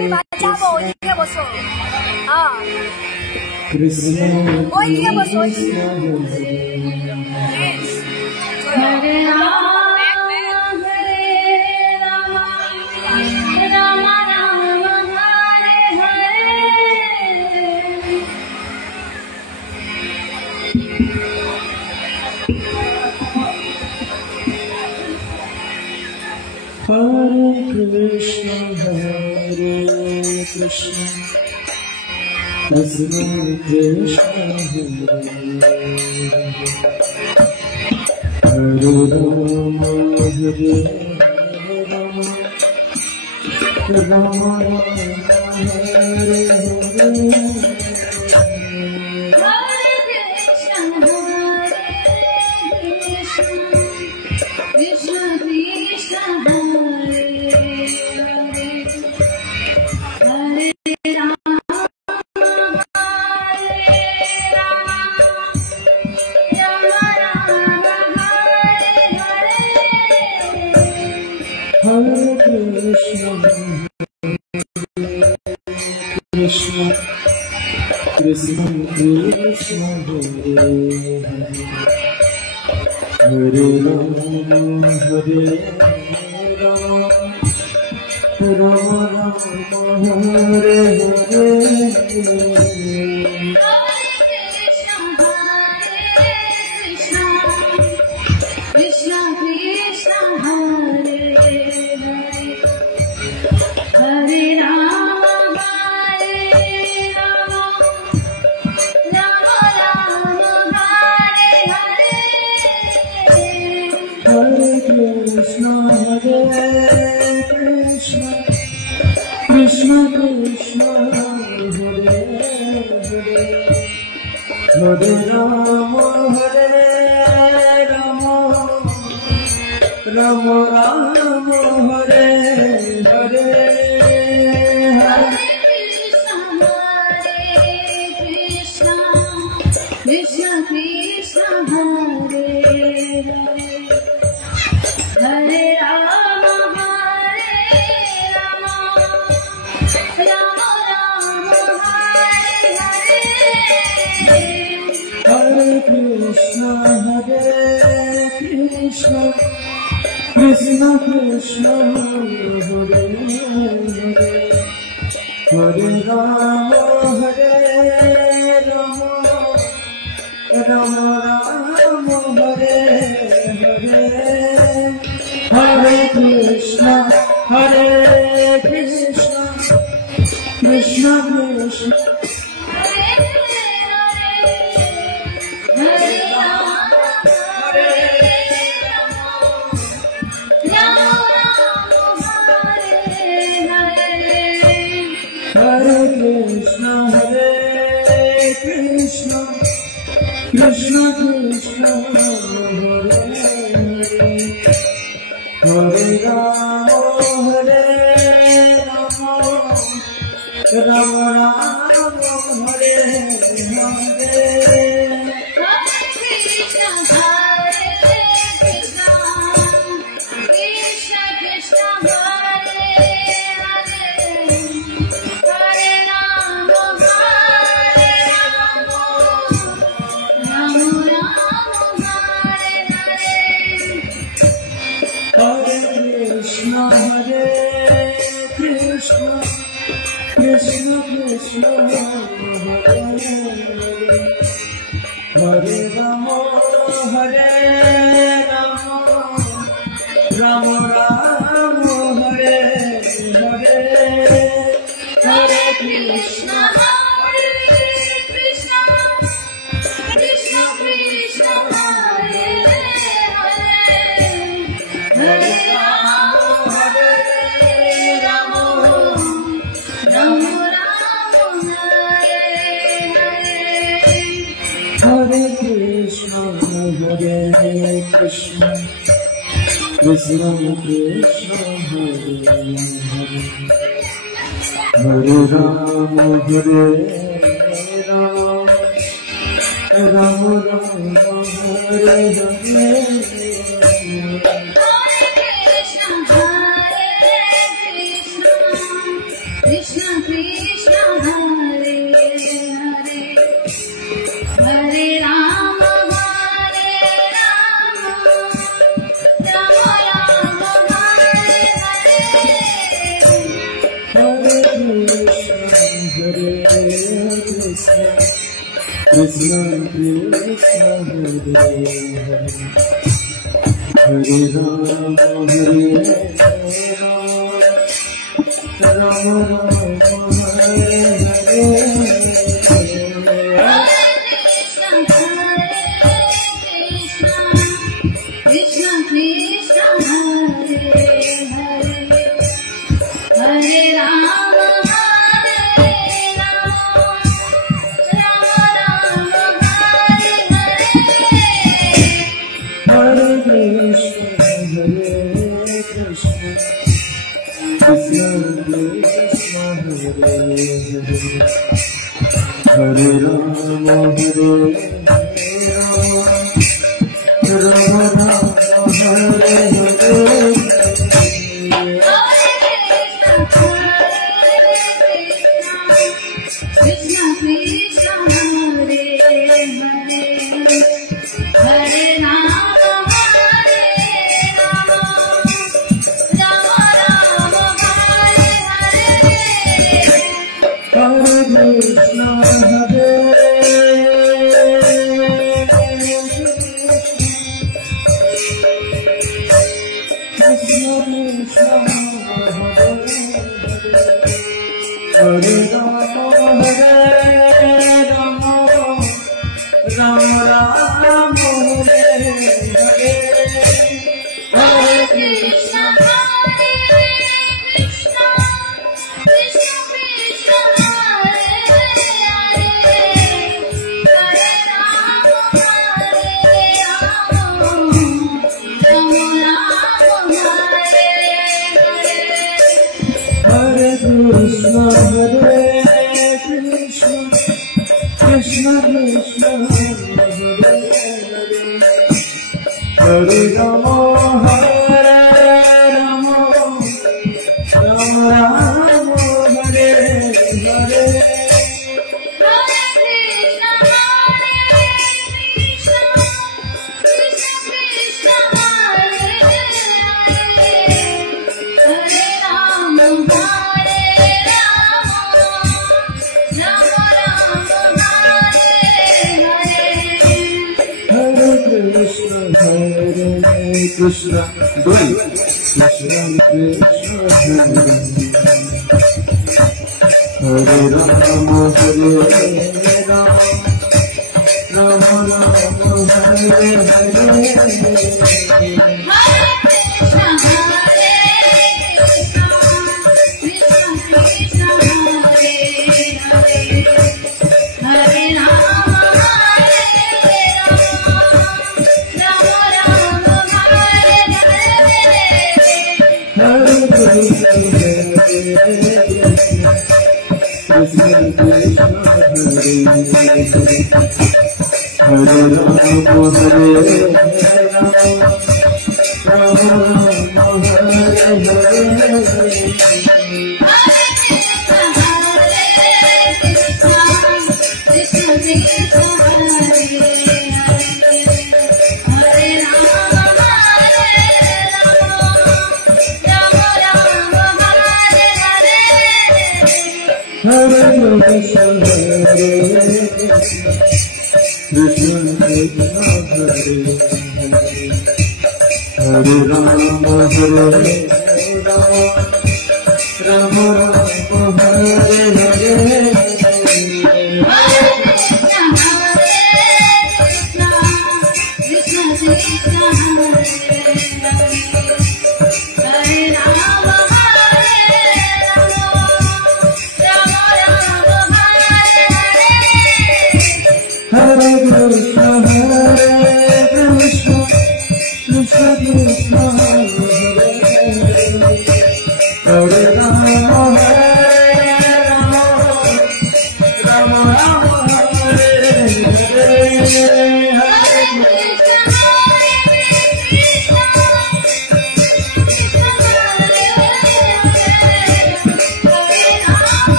তুমি বাচ্চা হবো ওইদিকে বসো। হ্যাঁ ওইদিকে বসো ওইদিকে। হরে রাম হরে Ram Ram Ram Hare Hare. Hare Krishna, Hare Krishna, Krishna Krishna, Hare Rama, Hare Rama, Rama Rama, Hare Hare. Krishna Krishna Krishna Hare Rama Hare Rama Rama Rama Hare Hare. Krishna Krishna Hare Hare Hare Rama Hare Rama Rama Rama Hare Hare. Krishna Krishna Hare Hare Hare Rama Hare Rama Rama Rama Hare Hare. Hare Krishna Hare Krishna Krishna Krishna Hare Hare Hare Rama Hare Rama Rama Rama Hare Hare. Hare Krishna Hare Krishna Krishna Krishna Hare Krishna Hare Krishna Krishna Krishna Hare Hare Hare Rama Hare Rama Rama Rama Hare Hare. Krishna Krishna Hare Hare Hare Rama Hare Rama Rama Rama Hare Hare. Hare Krishna Hare Krishna Krishna Krishna Hare Hare Hare Rama Hare Rama Rama Rama Hare Hare. Hare Krishna Hare Krishna Krishna Krishna Hare Hare Hare Rama Hare Rama Rama Rama Hare Hare. Krishna Krishna Hare Hare Hare Rama Hare Rama Rama Rama Hare Hare Hare Krishna Krishna Krishna Hare Hare Hare Rama Hare Rama Rama Hare Hare Krishna Krishna Hare Hare Hare Rama Hare Rama Rama Rama Hare Hare Hare Krishna Krishna Krishna Hare Hare Hare Rama Hare Rama Rama Hare Hare Krishna Krishna Hare Hare Hare Rama Hare Rama Rama Rama Hare Hare Hare Krishna Hare Krishna Krishna Hare Rama Hare Rama Rama Rama Hare Hare Hare Krishna Hare Krishna Krishna Krishna Hare Hare Hare Rama Hare Rama Rama Rama Hare Hare Hare Krishna Hare Krishna Krishna Krishna Hare Hare Rama Hare Rama Rama Rama Hare Hare Hare Krishna Hare Krishna Krishna Krishna Hare Hare Rama Hare Rama Rama Rama Hare Hare Hare Krishna Hare Krishna Krishna Krishna Hare Rama Hare Rama Rama Rama Hare Hare Hare Krishna Hare Krishna Krishna Krishna Hare Hare Hare Rama Hare Rama Rama Rama Hare Hare Hare Krishna Krishna Krishna Hare Rama Hare Rama Rama Hare Hare Hare Krishna Hare Krishna Krishna Krishna Hare Hare Hare Rama Hare Rama Rama Rama Hare Hare Hare Krishna Hare Krishna Krishna Krishna Hare Rama Hare Rama Rama Rama Hare Hare Hare Krishna Hare Krishna Krishna Krishna Hare Hare Rama Hare Rama Rama Rama Hare Hare Hare Krishna Hare Krishna Krishna Krishna Hare Rama Hare Rama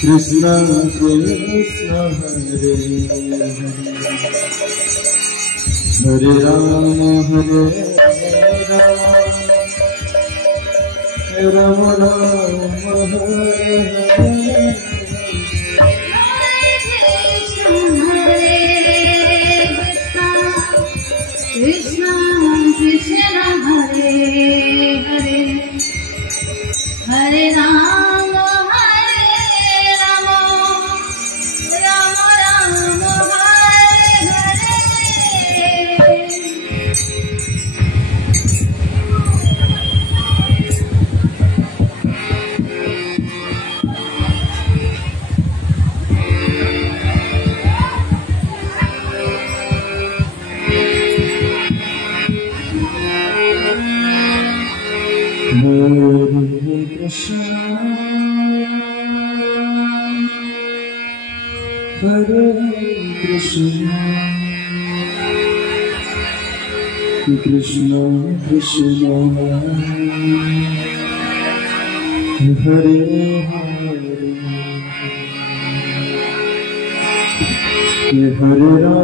Krishna Krishna Hare Hare Rama Hare Rama Rama Hare Hare Krishna Krishna Hare Hare Hare Rama Hare Rama Rama Rama Hare Hare Krishna Krishna Krishna Hare Hare Hare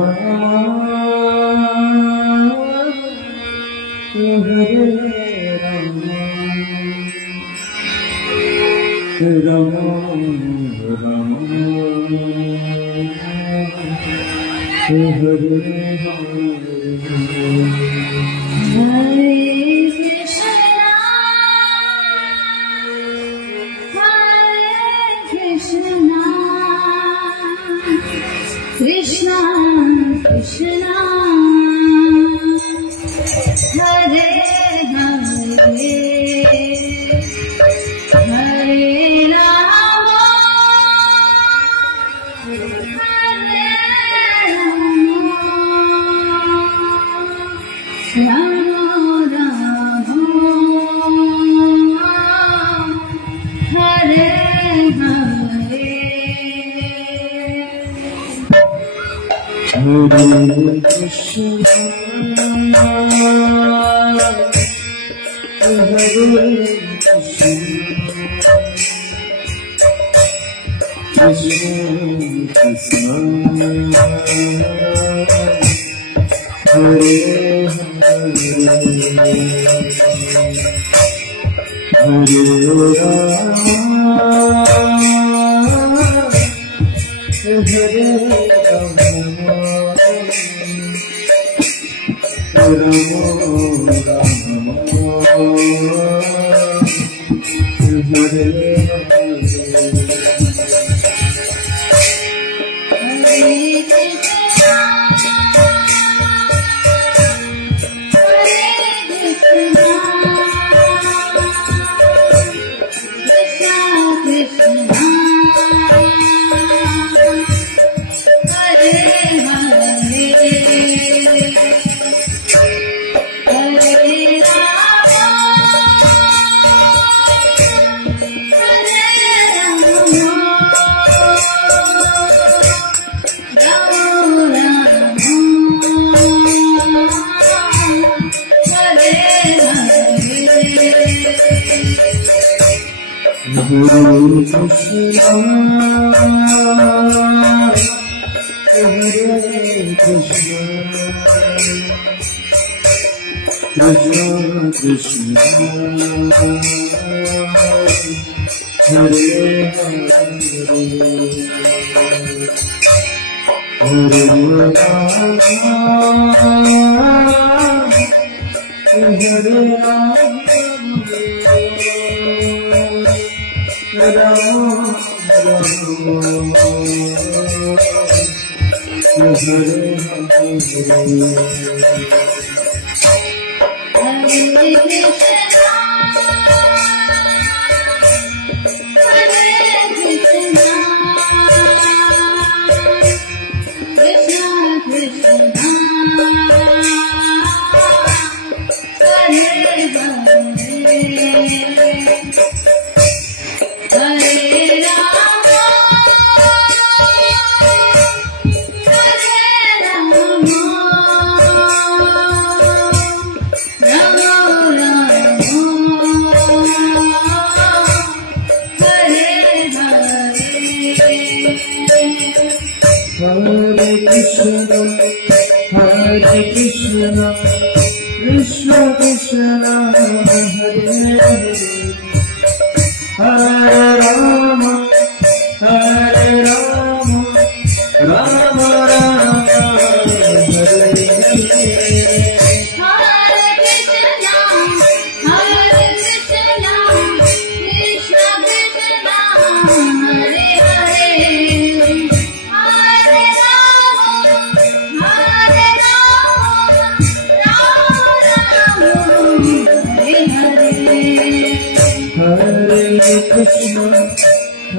Rama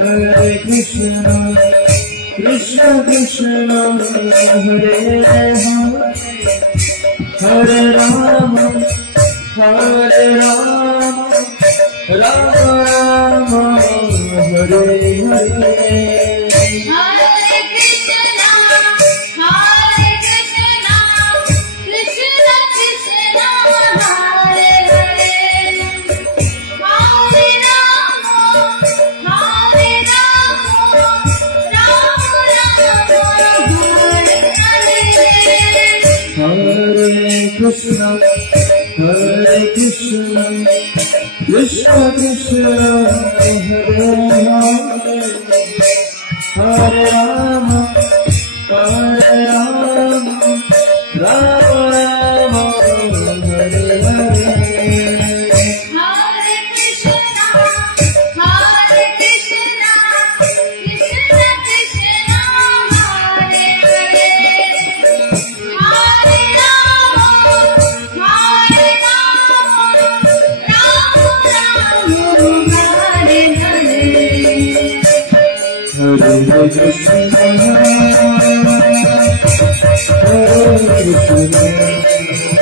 Hare Krishna Krishna Hare Hare Hare Rama Hare Rama Rama Hare Hare Hare Krishna Hare Krishna Hare Hare Krishna, Hare Krishna, Krishna Krishna, Hare Hare, Hare Rama, Hare Rama, Rama Rama, Hare Hare. Hare Krishna, Hare Krishna, Krishna Krishna, Hare Hare, Hare Rama, Hare Rama, Rama Rama, Hare Hare. Hare Krishna,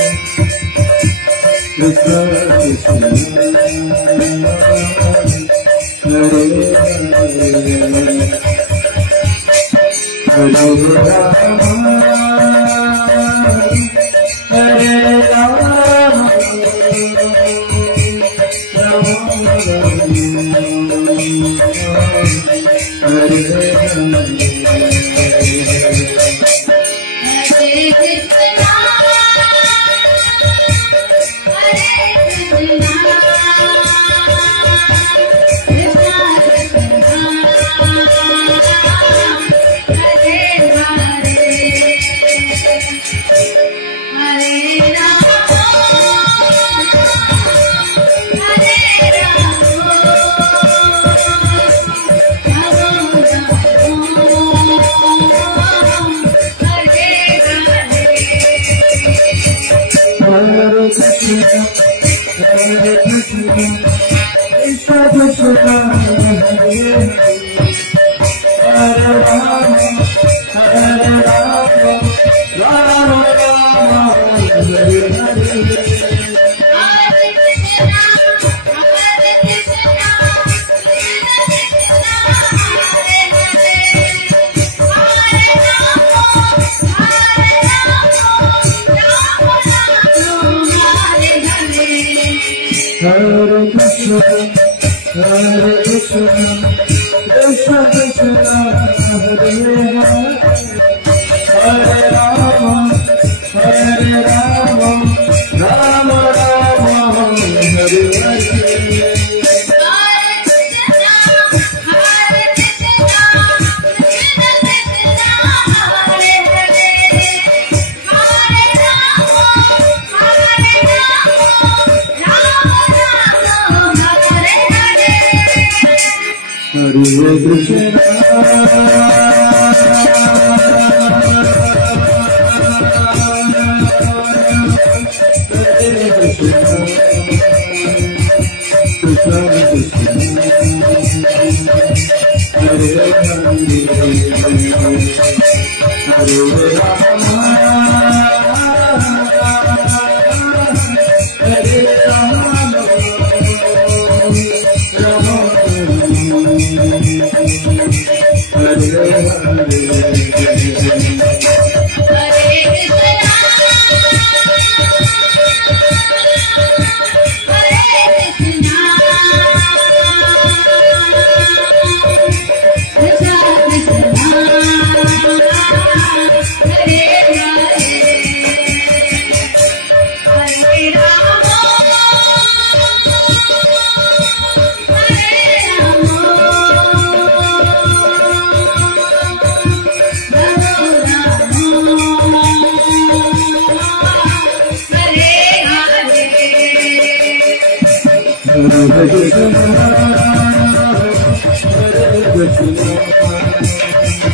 Hare Krishna, Krishna Krishna, Hare Hare, Hare Rama, Hare Rama, Hare Krishna, Hare Krishna, Krishna Krishna, Hare Hare, Hare Rama, Hare Rama, Hare Krishna, Hare Krishna, Krishna Krishna, Hare Rama, Hare Rama, Rama Rama, Hare Hare. Hare Krishna, Hare Krishna, Krishna Krishna, Hare Hare, Hare Rama, Hare Rama, Rama Rama, Hare Hare. Hare Krishna,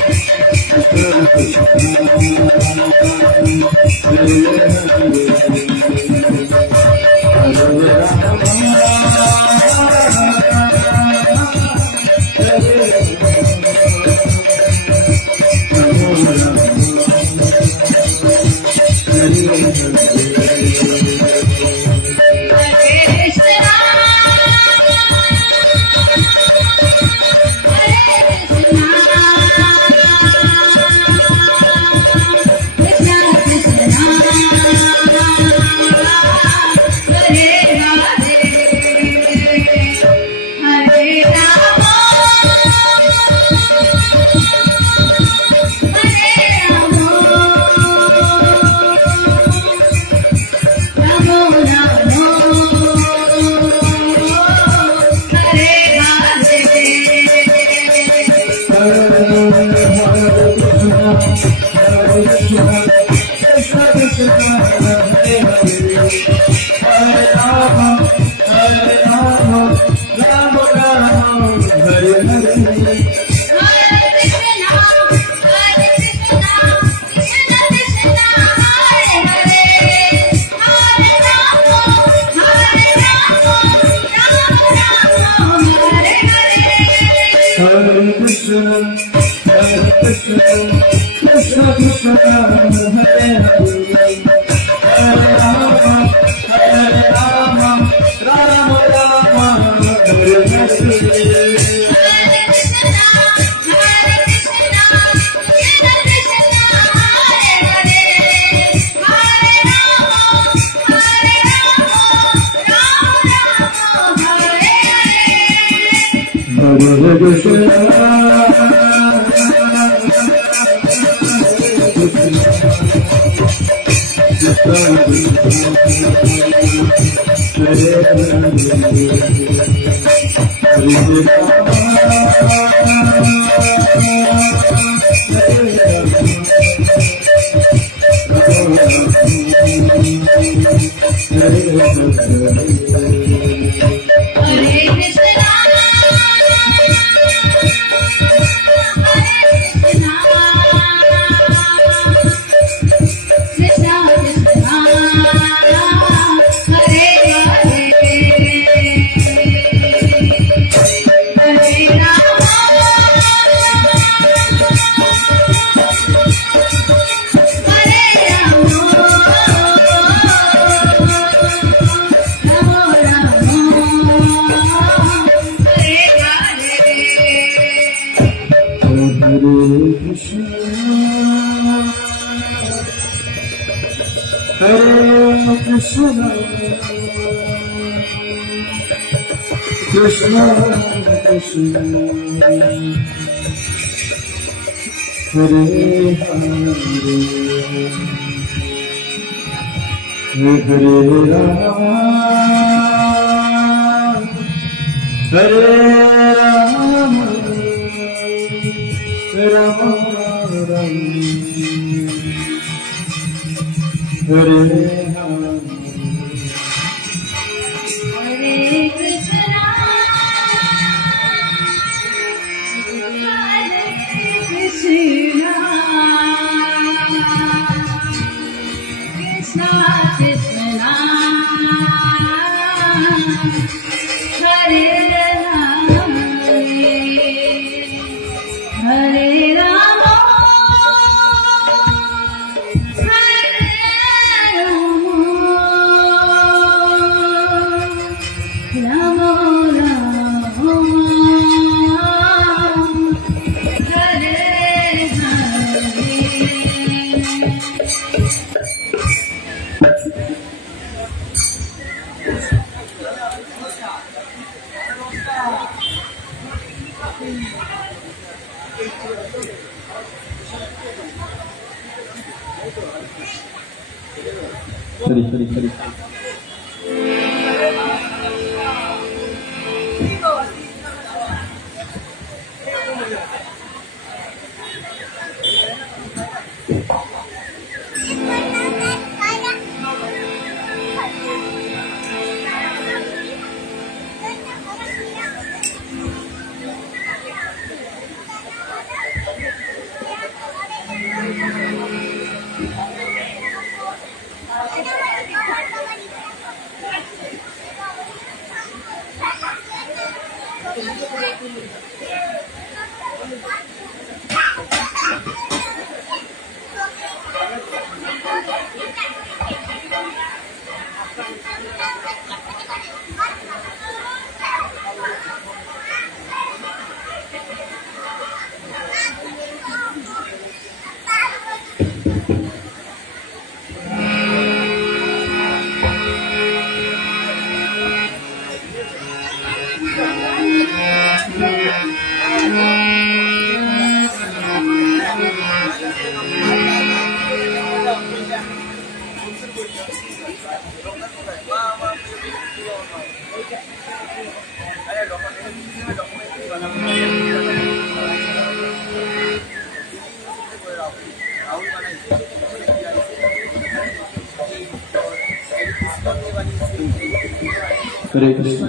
हरे कृष्ण।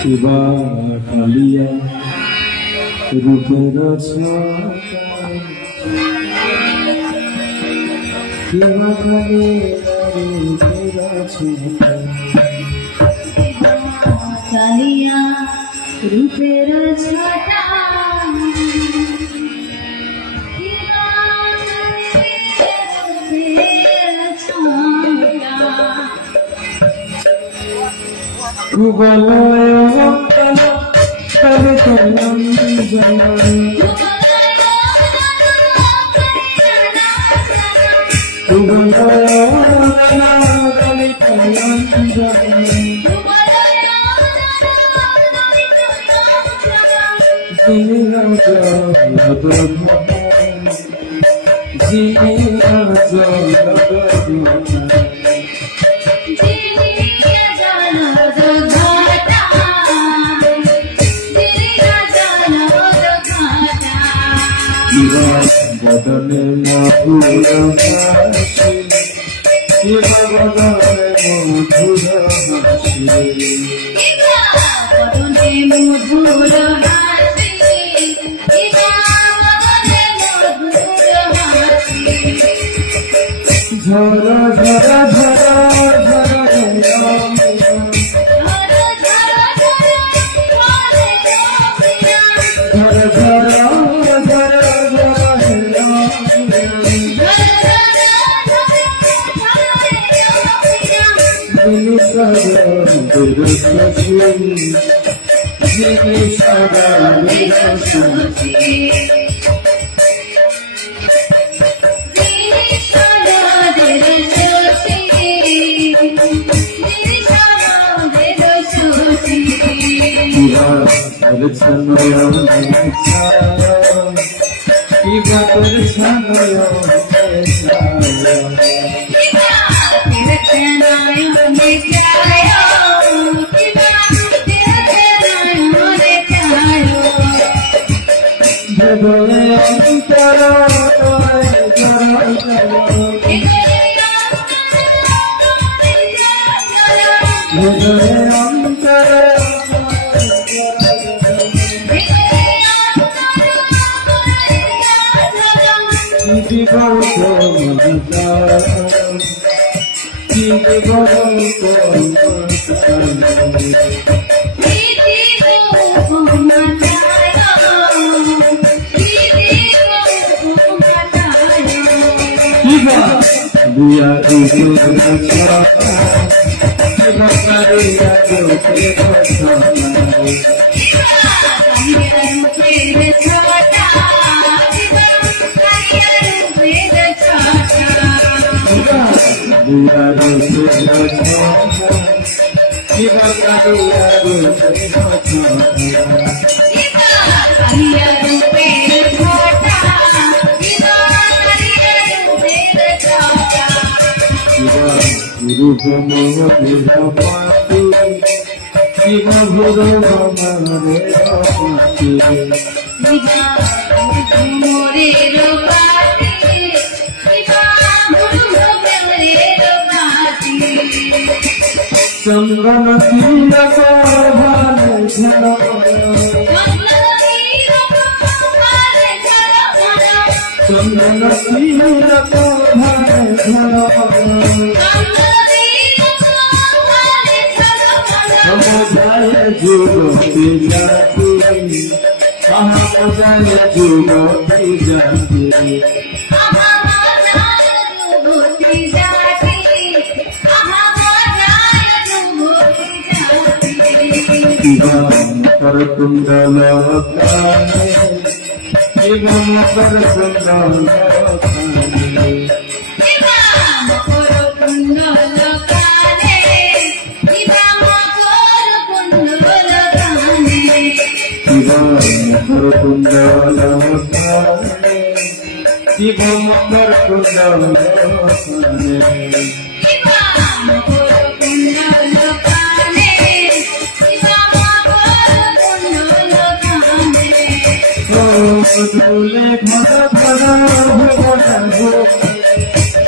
शिवा कालिया रूपेर शिवा कालिया रूपेर छटा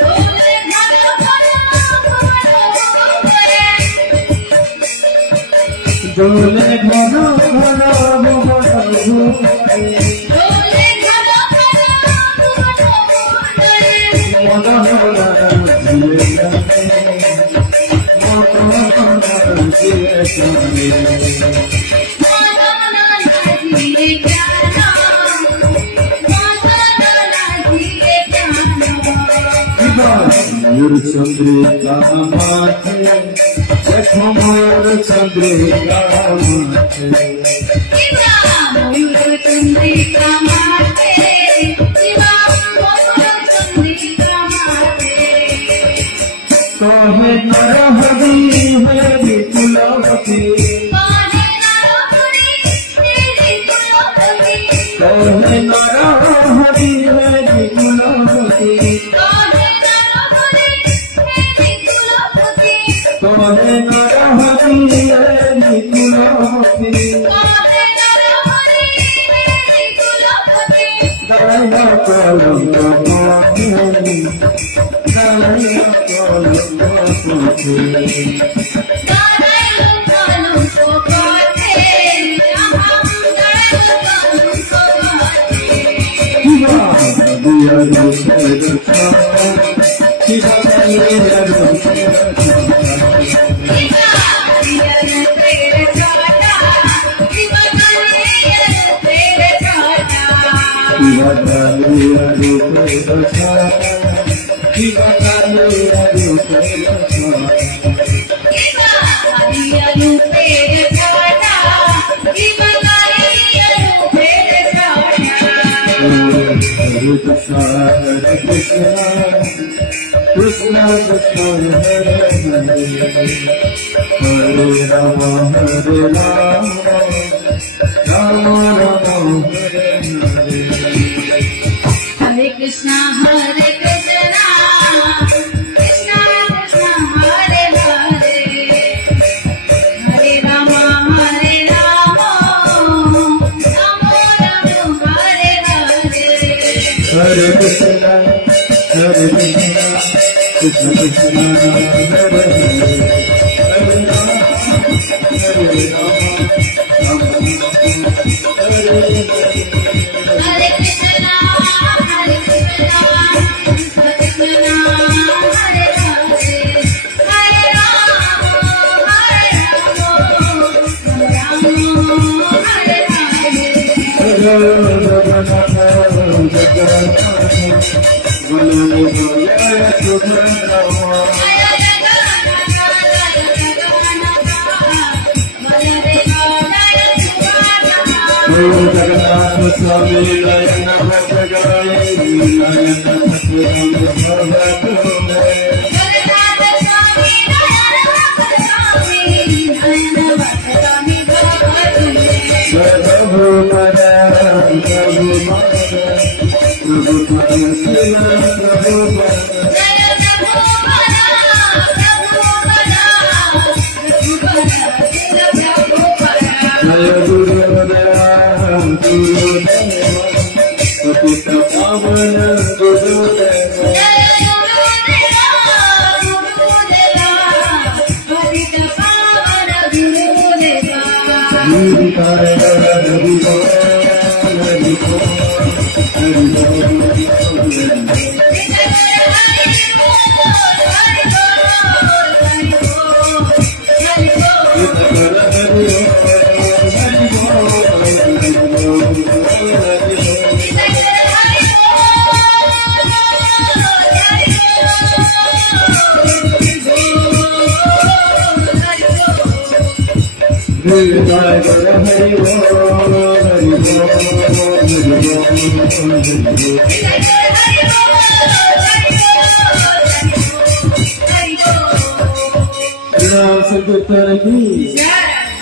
भोले डोले घन घन मयूर चंद्रिका माथे देखो मयूर चंद्रिका माथे मयूर चंद्रिका माथे तोहे नरहरि है विपुलवती तोहे नरहरि है विपुलवती तोहे नरहरि है विपुलवती दया करो Krishna Krishna Hare Hare Rama Hare Rama Rama Rama Hare Hare Hare Krishna Hare Krishna Krishna Krishna Hare Hare Hare Rama Hare Rama Rama Rama Hare Hare Hare Krishna Hare Krishna Krishna Krishna Hare Hare Hare Rama Hare Rama Rama Hare Hare Hare Krishna Hare Krishna Krishna Krishna Hare Hare Hare Rama Hare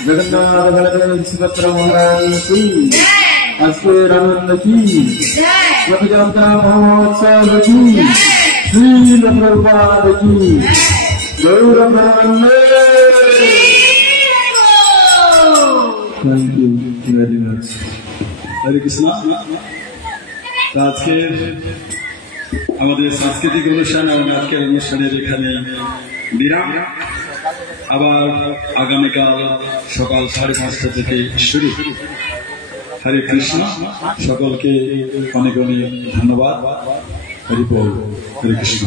Jagannath Baldev Subhadra महाराज की अस्वरानंद की रथयात्रा महोत्सव की श्री प्रभुपाद की गौर thank you very much. हरे कृष्णा। আজকের আমাদের সাংস্কৃতিক অনুষ্ঠান এবং আজকের অনুষ্ঠানের এখানে বিরাম। আবার আগামীকাল সকাল 5:30 থেকে শুরু। হরে কৃষ্ণ, সকলকে অনেক অনেক ধন্যবাদ। হরি বল, হরে কৃষ্ণ।